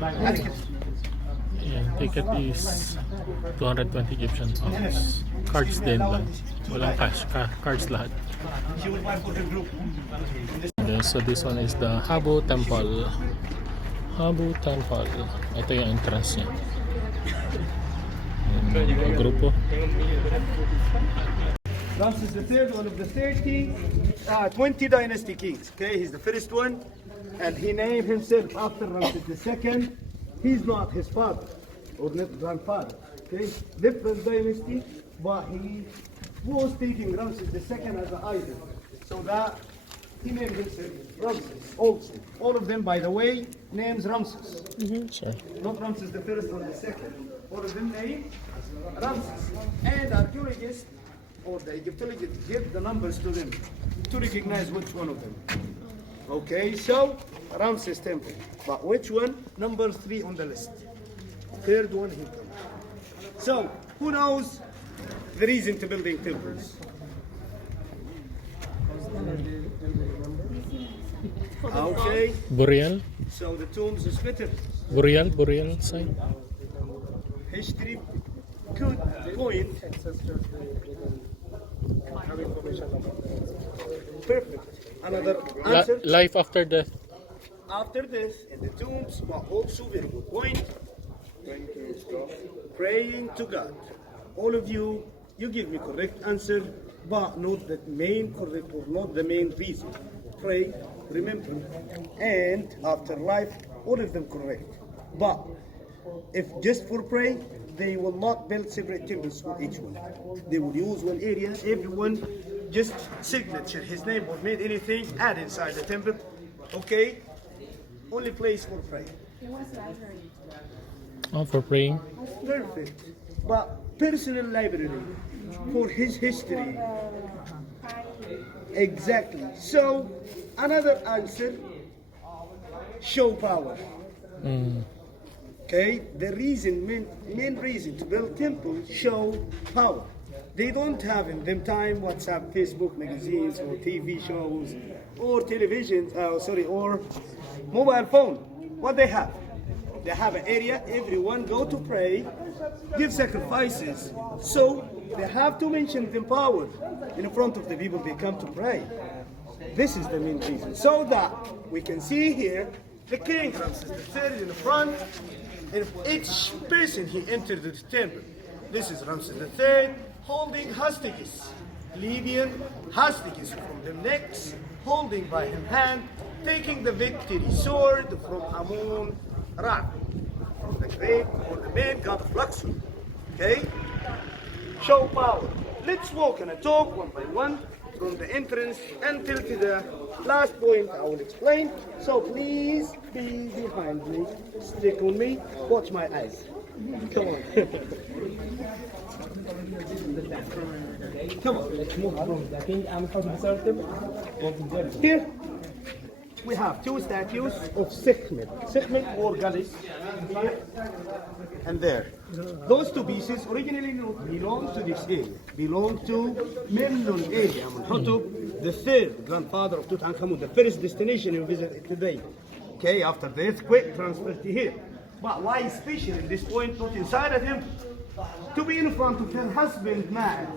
Ayan, ticket is 220 Egyptian pounds. Cards din lang. Walang cash. Cards lahat. Okay, so this one is the Habu Temple. Habu Temple. Ito yung entrance niya. Mga grupo. Ramses III, one of the 20 dynasty kings. Okay, he's the first one, and he named himself after Ramses II. He's not his father or grandfather. Okay, different dynasty, but he was taking Ramses II as an idol, so that he named himself Ramses also. All of them, by the way, names Ramses. Sure. Not Ramses the first or the second. All of them named Ramses. And archaeologists or the Egyptologists give the numbers to them to recognize which one of them. Okay, so Ramses temple. But which one? Number 3 on the list. Third one here comes. So, who knows the reason to building temples? Okay, Burial? so the tombs is better. Burial sign? History could point. Perfect. Another answer. Life after death. After this, in the tombs, but also very good point. Praying to God. All of you, you give me correct answer, but not the main correct or not the main reason. Pray, remember, and after life, all of them correct. But if just for pray, they will not build separate temples for each one. They will use one area, everyone just signature, his name or made anything, add inside the temple. Okay? Only place for prayer. Oh, for praying. Perfect. But personal library for his history. Exactly. So another answer, show power. Okay, the reason, main reason to build temples, show power. They don't have in them time WhatsApp, Facebook, magazines, or TV shows, or television, or mobile phone. What they have? They have an area, everyone go to pray, give sacrifices. So they have to mention the power in front of the people they come to pray. This is the main reason. So that we can see here, the king Ramses III in the front, and each person he entered the temple. This is Ramses III holding hostages, Libyan hostages from the necks, holding by him hand, taking the victory sword from Amun Ra, from the great or the main god of Luxor. Okay? Show power. Let's walk and talk one by one from the entrance until to the last point I will explain. So please be behind me, stick on me, watch my eyes. Come on. Come on. Here we have two statues of Sekhmet or goddess here and there. Those two pieces originally belong to this area, belong to Memnon area, Amenhotep, the third grandfather of Tutankhamun, the first destination you visit today. Okay, after the earthquake, transferred to here. But why special at this point, not inside of him? To be in front of her husband, Ma'ad.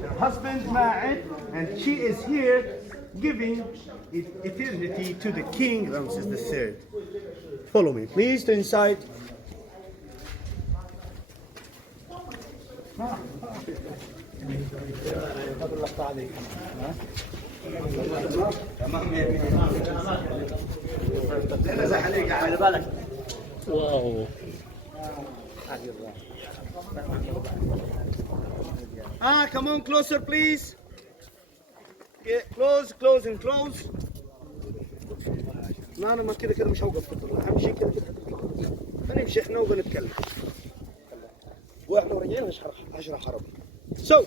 Her husband, Ma'ad, and she is here giving eternity to the king Ramses III. Follow me, please, to inside. Wow. Come on, closer, please. Get close, close, and close. أنا ما كده مش هوقف بالله، أهم شيء كده هنمشي إحنا وبنتكلم. وإحنا ورجعنا هشرح عربي. So,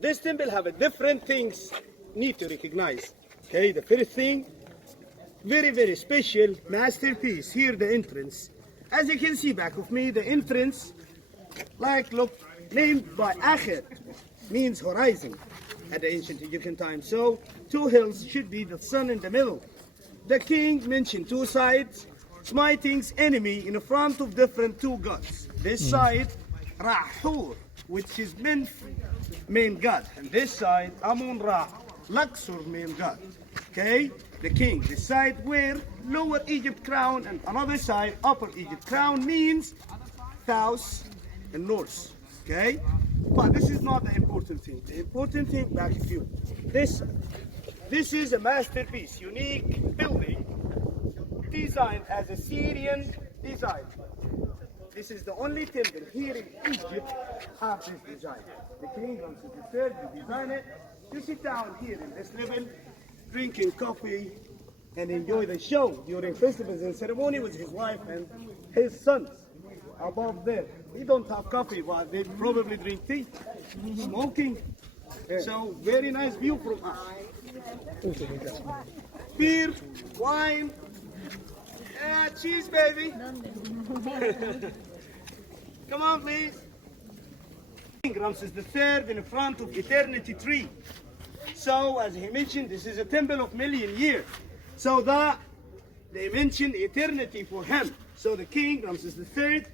this temple have a different things need to recognize. Okay, the first thing, very, very special masterpiece. Here the entrance. As you can see back of me, the entrance, like look, named by H.A.J, means horizon at the ancient Egyptian time. So, two hills should be the sun in the middle. The king mentioned two sides, smiting enemy in front of different two gods. This side, Rahur, which is main god, and this side, Amun-Ra, Luxor, main god. Okay, the king. This side where Lower Egypt crown, and another side, Upper Egypt crown, means south and north. Okay, but this is not the important thing. The important thing, back to you. This is a masterpiece, unique building, designed as a Syrian design. This is the only temple here in Egypt have this design. The king Ramses III designed it. You sit down here in this level, drinking coffee and enjoy the show during festivals and ceremony with his wife and his sons above there. We don't have coffee, but they probably drink tea, smoking. So very nice view from us. Beer, wine, cheese, baby. Come on, please. King Ramses III in front of eternity tree. So, as he mentioned, this is a temple of million years. So that they mention eternity for him. So the king Ramses III,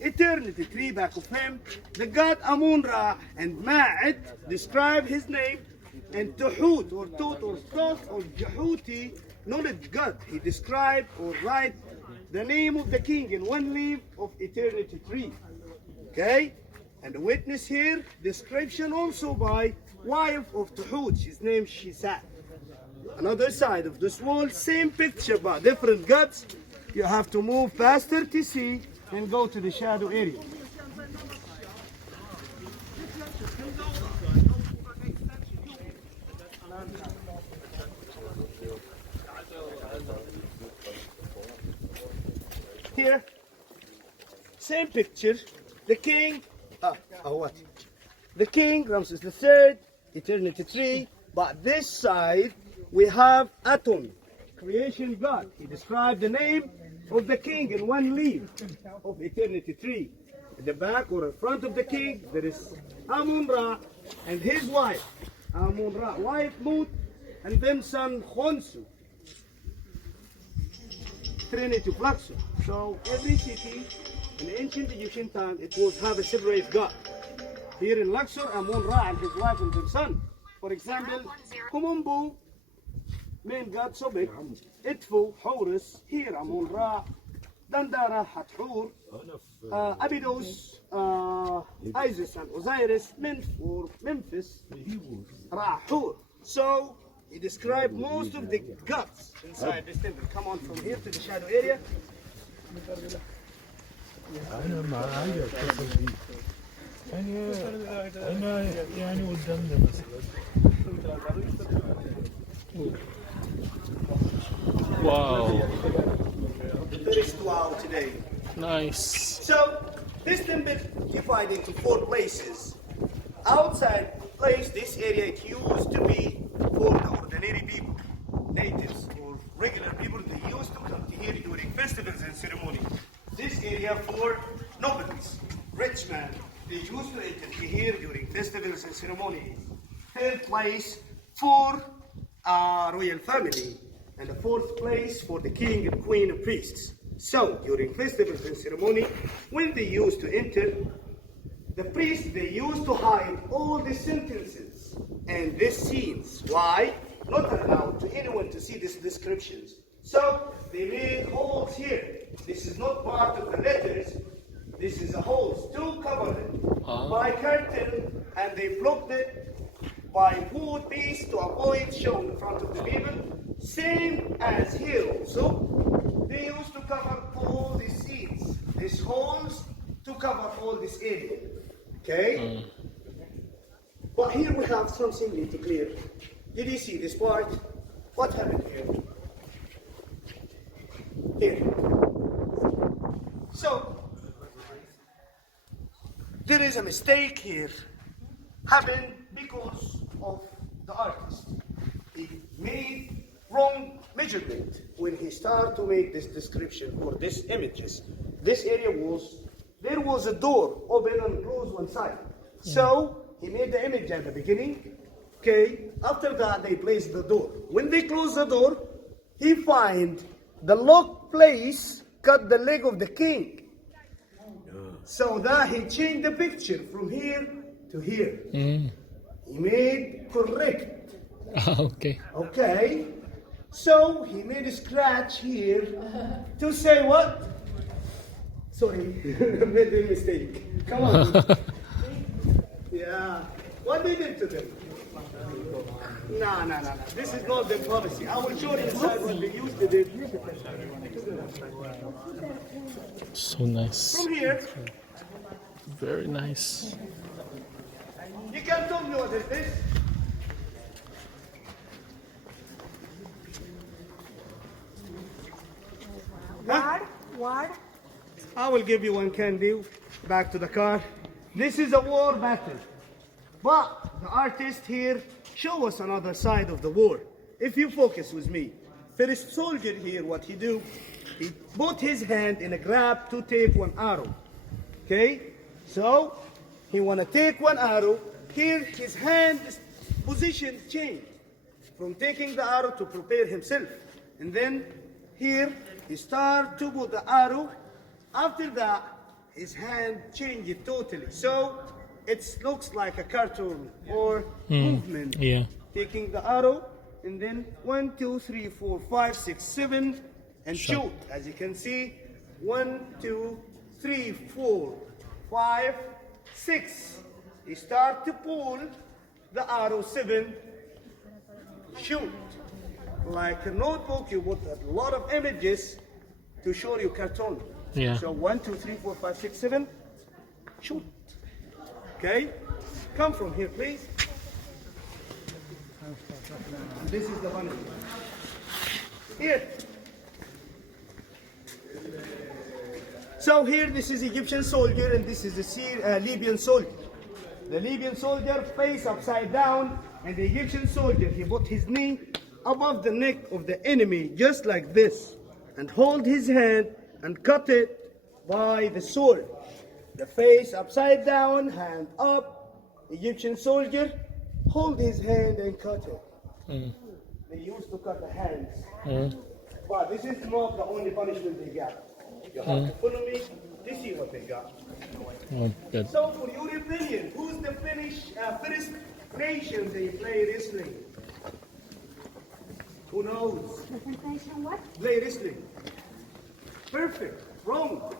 eternity tree back of him. The god Amun-Ra and Ma'at describe his name, and Tuhut or Tut or Thoth or Jehuti, knowledge god. He described or write the name of the king in one leaf of eternity tree. Okay? And the witness here, description also by wife of Tuhut. His name Shisat. Another side of this wall, same picture but different gods. You have to move faster to see and go to the shadow area. Here, same picture. The king, the king Ramses III, eternity tree. But this side we have Aton, creation god. He described the name of the king in one leaf of eternity tree. At the back or in front of the king, there is Amun-Ra and his wife. Amun-Ra, wife Mut, and then son Khonsu. Trinity of Luxor. So every city in ancient Egyptian time, it was have a separate god. Here in Luxor, Amun-Ra and his wife and their son. For example, Kumumbu, main god Sobek, Idfu, Horus, here Amun-Ra, Dandara, Hathor, Abydos, Isis and Osiris, Memphis, Rahur. So he described most of the gods inside this temple. Come on from here to the shadow area. أنا ما عايز أتصل بيك. أنا يعني قدامنا مثلا. Wow. There is 2 hours today. Nice. So this temple divided into 4 places. Outside place, this area it used to be for the ordinary people, natives or regular people. They used to come to here during festivals and ceremony. This area for nobles, rich men. They used to enter here during festivals and ceremonies. Third place for royal family, and the 4th place for the king and queen and priests. So during festivals and ceremony, when they used to enter, the priests they used to hide all the sentences and these scenes. Why? Not allowed to anyone to see these descriptions. So they made holes here. This is not part of the letters. This is a holes to cover it by curtain, and they blocked it by wood piece to avoid showing in front of the people. Same as here also. They used to cover all these scenes, these holes to cover all this area. Okay? But here we have something need to clear. Did you see this part? What happened here? Here. So, there is a mistake here happened because of the artist. He made wrong measurement when he started to make this description or these images. This area there was a door open and closed one side. So he made the image at the beginning. Okay, after that they placed the door. When they closed the door, he find the locked place cut the leg of the king. So that he changed the picture from here to here. Mm. He made correct. Okay. Okay. So he made a scratch here to say what? Sorry, made a mistake. Come on. Yeah. What they did to them? No. This is not the policy. I will show you inside what they used. They did. So nice. From here, Very nice. you can tell me what is this? What? I will give you one candy. Back to the car. This is a war battle. But the artist here show us another side of the war. If you focus with me. First soldier here, what he do? He put his hand in a grab to take one arrow. Okay? So, he wanna take one arrow. Here, his hand position changed. From taking the arrow to prepare himself. And then, here, he start to put the arrow. After that, his hand changed totally. So, it looks like a cartoon or movement. Yeah. Taking the arrow, and then 1, 2, 3, 4, 5, 6, 7, and shoot. As you can see, 1, 2, 3, 4, 5, 6. You start to pull the arrow 7, shoot. Like a notebook, you put a lot of images to show you cartoon. Yeah. So 1, 2, 3, 4, 5, 6, 7, shoot. Okay? Come from here, please. This is the one. Here. So here, this is Egyptian soldier, and this is the Libyan soldier. The Libyan soldier face upside down, and the Egyptian soldier, he put his knee above the neck of the enemy, just like this, and hold his hand and cut it by the sword. The face upside down, hand up. Egyptian soldier, hold his hand and cut it. They used to cut the hands. But this is not the only punishment they got. You have to follow me to see what they got. Oh, good. So, for your opinion, who's the first nation they play wrestling? Who knows? What? Play wrestling. Perfect. Wrong.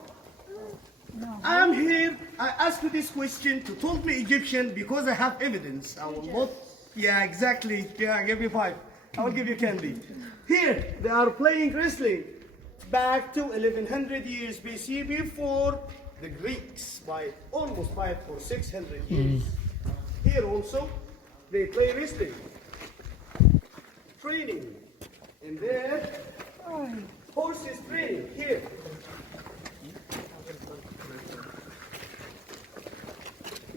I'm here. I asked you this question to tell me Egyptian because I have evidence. I will not. Yeah, exactly. Yeah, give me 5. I will give you candy. Here, they are playing wrestling back to 1100 years BC before the Greeks by almost 500 or 600 years. Here also, they play wrestling. Training. And there, horses training. Here.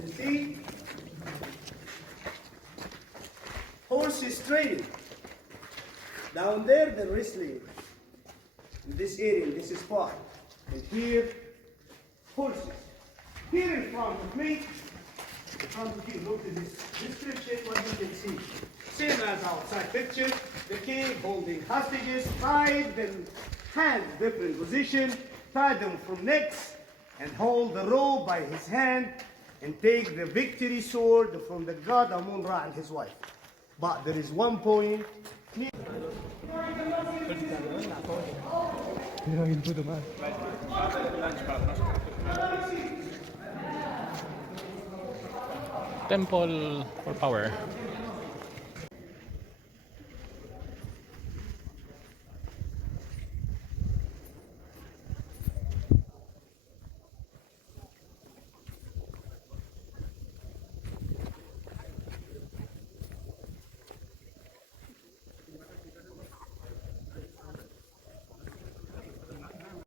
You see? Horses training. Down there, they're wrestling. In this area, in this spot. And here, horses. Here in front of me, in front of you, look at this description, what you can see. Same as outside picture, the king holding hostages, tied them, hands different position, tie them from necks, and hold the rope by his hand, and take the victory sword from the god Amun-Ra and his wife. But there is one point. Temple for power.